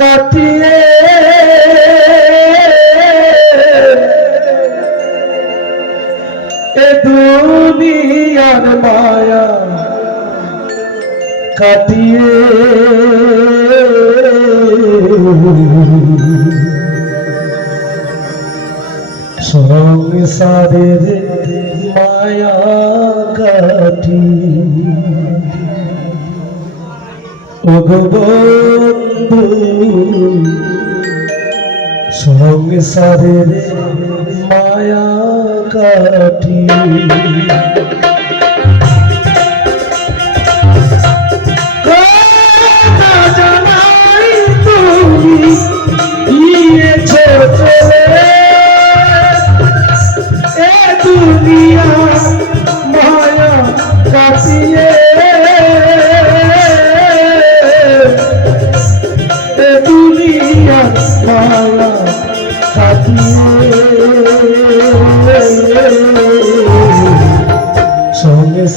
কাটিয়ে। এ দুনিয়ার মায়া কাটিয়ে। সংসারের মায়া কাটি বন্ধু সংসারের মায়া কাটি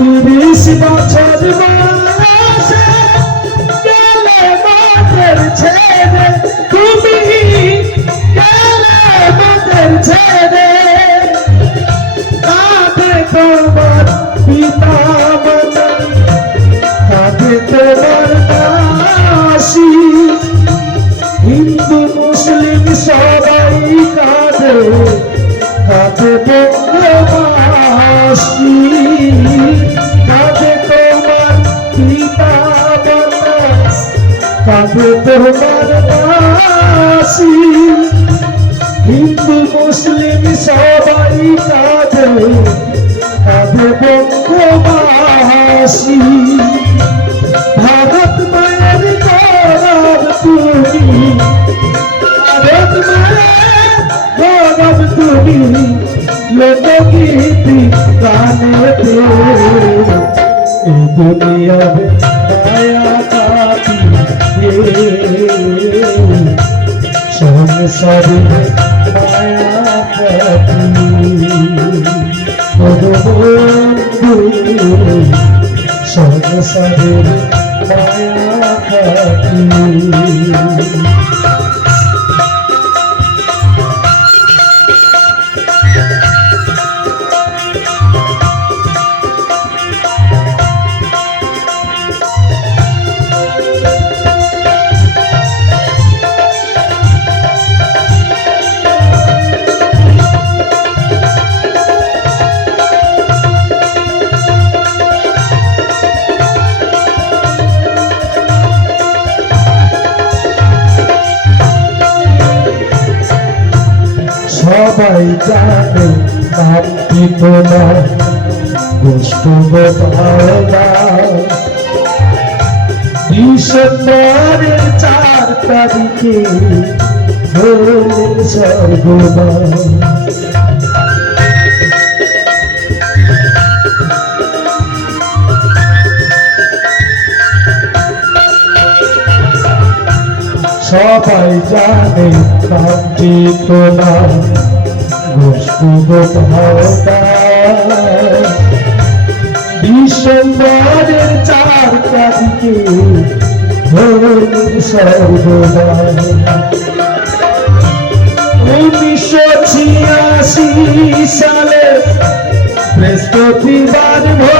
আত্রিশ বছর ছেলে তুমি গেলে কাঁধে তোমার দাসী হিন্দু, মুসলিম সবাই কাঁধে কাঁধে বঙ্গবাসী। ভারত মায়ের গৌরব তুমি, ভারত মায়ের গৌরব তুমি, লোকগীতি গানেতে মায়া সংসারে মায়া কাটি বন্ধু সংসারের মায়া সবাই জানে নাম কি তোমার বৈষ্ণব ভাবা ডিসেম্বরের চার তারিখে হলেন সর্বনাশ তোমার সুগত বিশ্বম্বরের চার চারিকে সর্বদা উনিশশো ছিয়াশি সালে বৃহস্পতিবার ভোর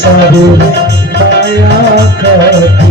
সাধু মায়া কাটি